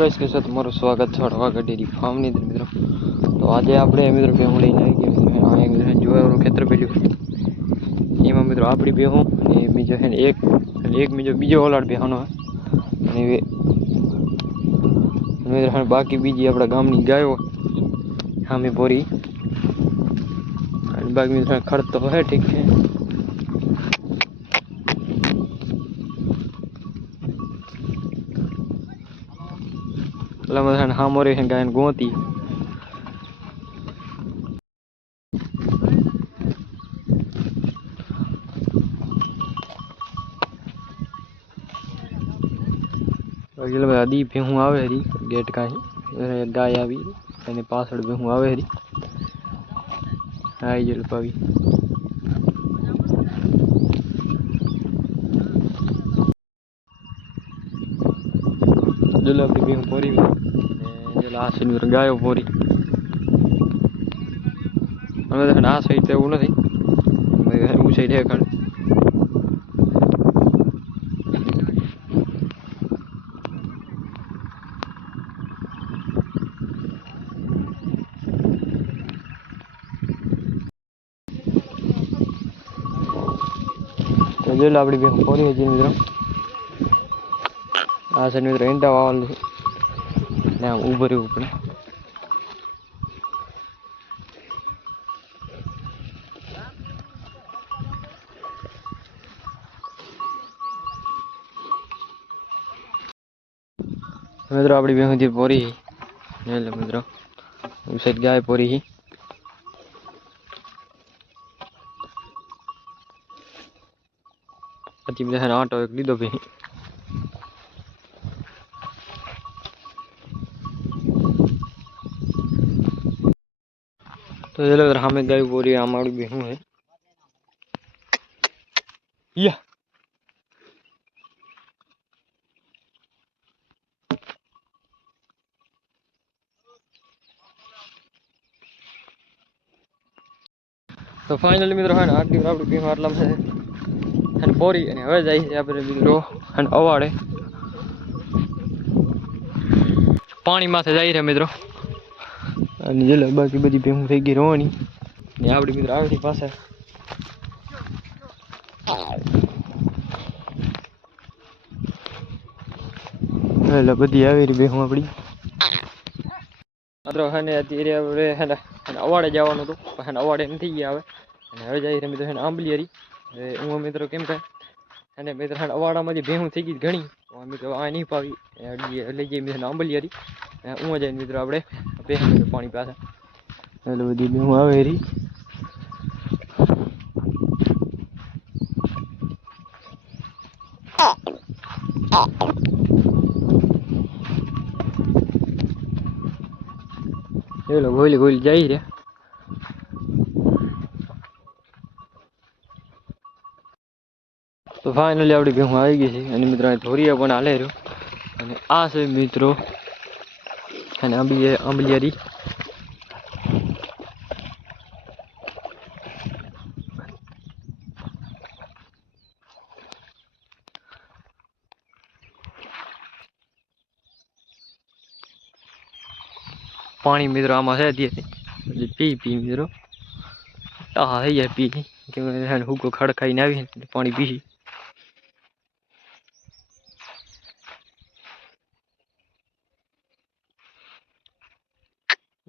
गाइस के साथ તમારું સ્વાગત છે વાગડ ડેરી ફાર્મ ની અંદર મિત્રો। તો આજે આપણે મિત્રો ભેહું લઈને આવી ગયા આ મિત્રો જોવાનું ખેતર પેલ્યું એમાં મિત્રો આપણી ભેહું અને બીજો છે એક બીજો ઓલાડ ભેહાનો અને મિત્રો બાકી બીજી આપણા ગામની ગાયો સામે ભોરી અને બાકી મિત્રો ખર્ચ તો હે ઠીક છે। लमन हाँ मोरे हैं गायन गोती दी भेहूँ आवे हरी गेट का ही गाय आवी અને પાછળ ભેહું આવે હરી આઈ જલ પાવી જલ આપણી ભેહું પોરી જલ આ સાઈડ ગાયો પોરી હવે આ સાઈડ તો એવું નથી એવું સાઈડ હે કાણ जो अपनी भेहूं पोरी है मित्रों आ साइड मित्रों एंडा वावल ऊबर ऊपर मित्रों अपनी भेहूं थी पोरी है मित्रों उस साइड गाय पोरी ही आटो एक लीधो भी तो ये लग रहा हमें गाय बोरी हमारी भेहूं है या तो फाइनली मित्रों है आटली बराबर भेहूं आटला में અને પોરી અને હવે જાય છે આપણે મિત્રો અને અવાડે પાણી માથે જાય છે મિત્રો અને જે બાકી બધી ભેહું થઈ ગઈ રોવાની ને આપણી મિત્રો આવડી પાસે એટલે બધી આવી રહી ભેહું આપણી મિત્રો અને અત્યારે આપણે અવાડે જવાનું હતું પણ અવાડે નથી ગયા આવે અને હવે જાય છે મિત્રો આંબલિયારી હું મિત્રો કેમ થાય અને મિત્રો અવાડા માં ભેહું થઈ ગઈ ઘણી મિત્રો આ નહીં પાવી લઈ જઈ મિત્રો આંબલિયારી હું જઈને મિત્રો આપણે ભેહું પાણી પાસે એટલે બધી ભેહું આવે રી એ લોકો ગોલી ગોલી જાય રે तो फाइनली अपनी भेहूं आई गई है અને મિત્રો ધોરિયા પણ હાલે રહ્યો અને આ છે મિત્રો અને આંબલિયારી પાણી મિત્રો આમાં છે અત્યારે પી મિત્રો આ થઈ જાય પી કે હુકો ખડ ખાઈને આવી પાણી પી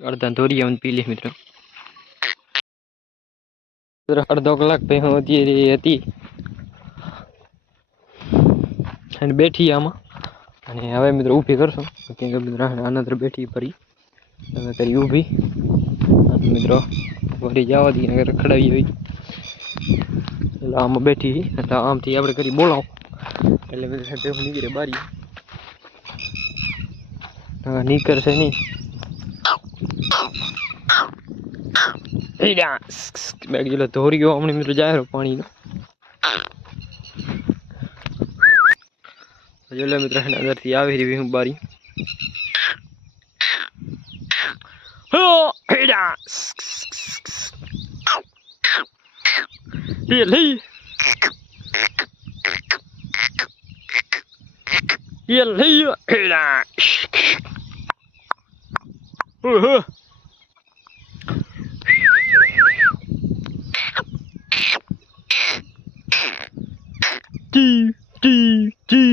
अर्धा धोरिया पी ली मित्रों अर्धो कलाक भेहूं હતી અને બેઠી આમાં અને હવે મિત્રો ઊભી કરશો કે મિત્રો આનંદર બેઠી પડી હવે કરી ઊભી મિત્રો વળી જવા દી નગર ખડાવી હોય એટલે આમાં બેઠી એટલે આમથી આપણે કરી બોલાવો એટલે મિત્રો ભેહું નીકળે બારી નીકળશે નહીં बैग जो धोरी गयो हमने मित्र जाए पानी नो जो मित्र अंदर थी आवे रही हूं बारी हो हेडा ये ले ये लिया हेला टी टी टी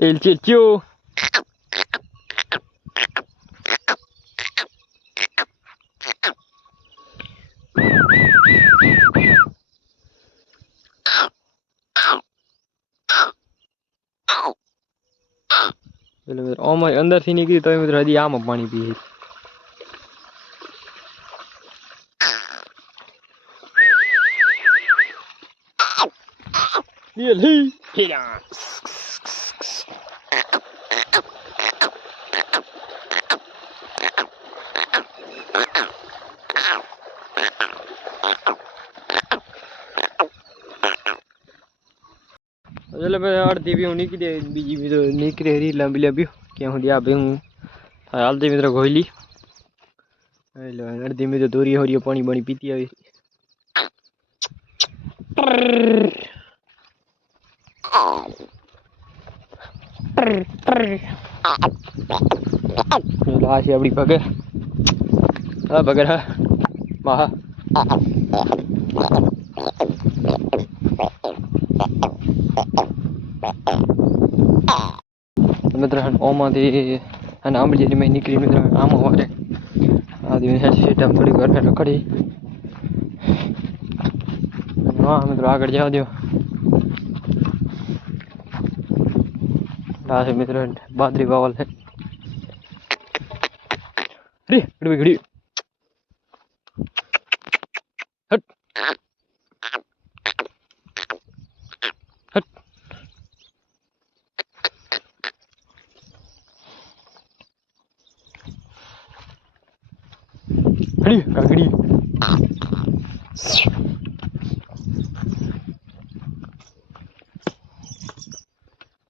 el chicho ઓમાં અંદરથી નીકળી તો મિત્રો હજી આમાં પાણી પીએ એટલે અડધી બી હું નીકળી બીજી બી તો નીકળી રહી લાંબી લાંબી ક્યાં સુધી આ ભાઈ હું હાલતી મિત્રો ઘોઈલી એટલે અડધી મિત્રો દોરી હોરીઓ પાણી પાણી પીતી આવી આ છે આપણી ભગર હા ભગર હા મહા મિત્રો ઓમાંથી અને આંબલી મેં નીકળી મિત્રો આમાં વારે આદમી સીટ આમ થોડીક વાર રખડી હા મિત્રો આગળ જવા દો આ છે મિત્રો બાદરી વાવલ છે રે ઘડી ઘડી હટ હટ ઘડી કાગડી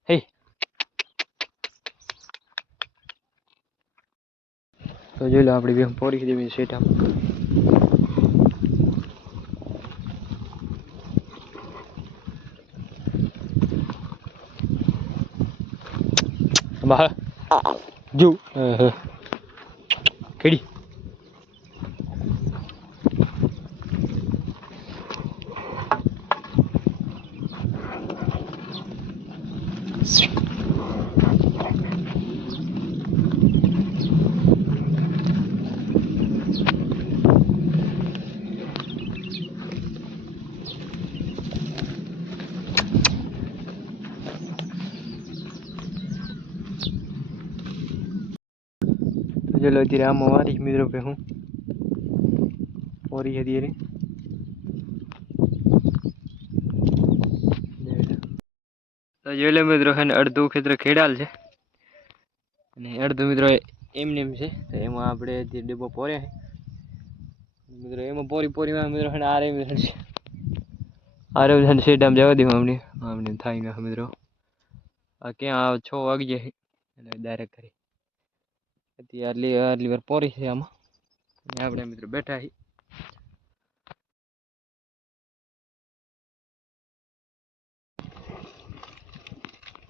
હે તો જોઈ લો આપણી બે પોરી દેવી સેટ આમ બહાર જો કેડી चलो धीरे आम हमारी मित्रों पे हूँ और ये धीरे तो जो ले मित्रों है अर्धु क्षेत्र खेड़ाल है अर्धु मित्रों एमने एम है तो एम આપણે જે ડબ્બો પોર્યા છે મિત્રો એમાં પોરી પોરીમાં મિત્રો છે આરે મિત્રો આરે છે સેટ આમ જવા દઉં આમને થાય ના મિત્રો આ ક્યાં 6 વાગી જાય એટલે ડાયરેક્ટ કરી આટલી વાર પોરી છે આમાં આપણે મિત્રો બેઠા છીએ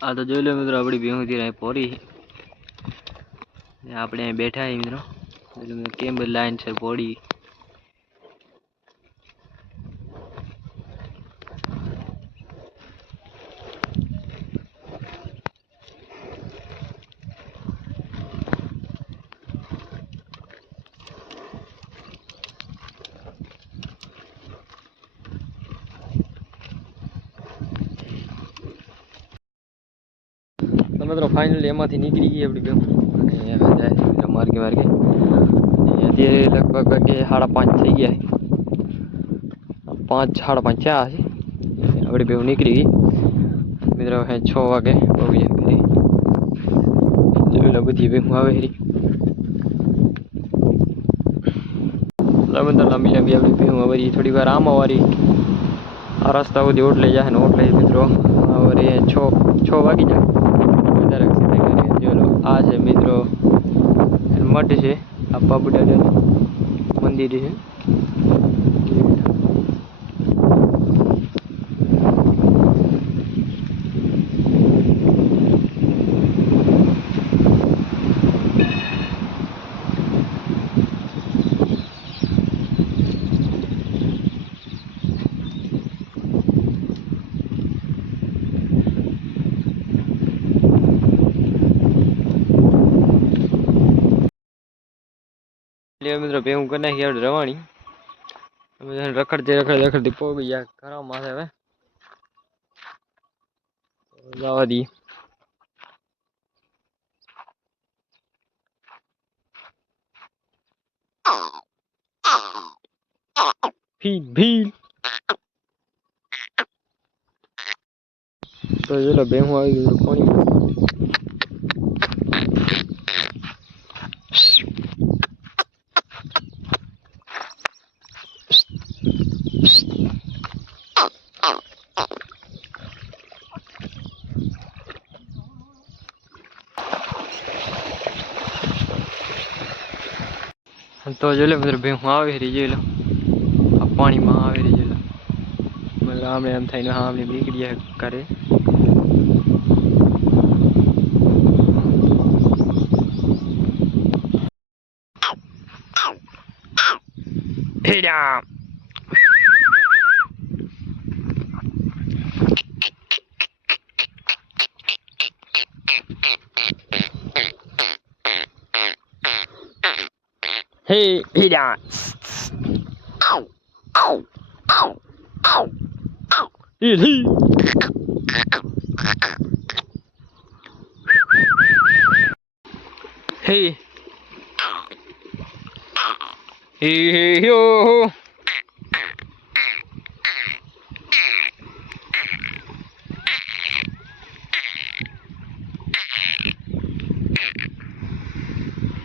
આ તો જોઈ લો મિત્રો આપણી ભેહું થી પોરી આપણે અહીં બેઠા છીએ મિત્રો એટલે કેમ લાઈન છે પોડી મિત્રો ફાઇનલી એમાંથી નીકળી ગઈ આપણી બેહું અને જાય માર્ગે માર્ગે અત્યારે લગભગ વાગે 5:30 થઈ ગયા 5 5:30 થયા છે આપણી બેહું નીકળી ગઈ મિત્રો 6 વાગે પહોંચી કરી જોઈ બધી બેહું આવે રી લાંબી લાંબી આપણી બેહું હવે થોડી વાર આમાં વારી આ રસ્તા સુધી ઓટલે જાય ને ઓટલે મિત્રો હવે 6 વાગી જાય આ છે મિત્રો મઠ છે આ બાબુદાદા મંદિર છે મિત્રો ભેગું કરી નાખી આપણે રવાણી રખડતી પોગી ગયા ઘણા માથે હવે જવા દઈએ ભીલ તો જોલો ભેગું આવી ગયું પાણી તો જો લે મિત્રો ભેગું આવી રહી જોઈ લો આ પાણીમાં આવી રહી જોઈ લો મતલબ આમને એમ થઈને હા આમને નીકળી કરે હેડા Hey, હેડા He. Hey. Hey, yo.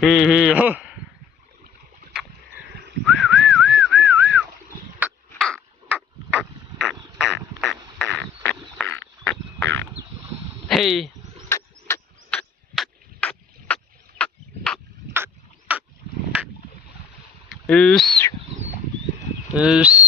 Hey, ho. Hey. Is